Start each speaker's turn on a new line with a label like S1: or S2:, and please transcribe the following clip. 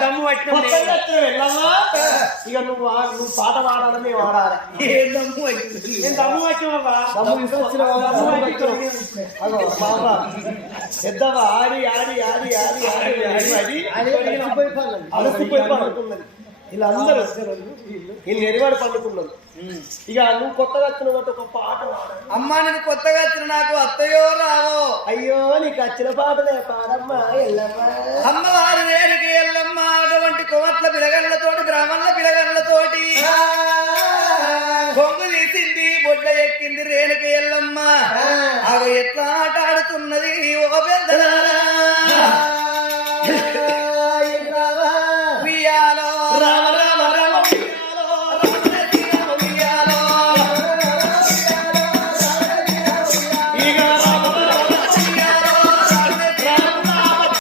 S1: దమ్ము
S2: ఇక నువ్వు పాట పాడాలని మేము ఆడాలి.
S1: ఏ దమ్ము పట్టింది నేను దమ్ము పట్టినవా
S2: దమ్ము తీసుకొచ్చిన
S1: దమ్ము పట్టి
S2: అగో బాబా. పెద్దవా? ఆడి ఆడి ఆడి ఆడి ఆడి ఆడి ఆడి అలసిపోయి పండుకున్నది. ఇలా అందరూ వీళ్ళు ఎరివాడు పండుకున్నది. ఇక నువ్వు కొత్తగా వచ్చిన ఒక పాట పాడాలి
S1: అమ్మా నేను కొత్తగా వచ్చిన నాకు అత్తయో రావో.
S2: అయ్యో నీకు వచ్చిన పాటలే పాడమ్మా ఎల్లమ్మా.
S1: అమ్మవారి బ్రాహ్మణుల పిలగళ్ళతోటి కొంగు తీసింది బొడ్ల ఎక్కింది రేణుకి ఎల్లమ్మ. అవి ఎట్లా ఆట ఆడుతున్నది ఓ పెద్దలారా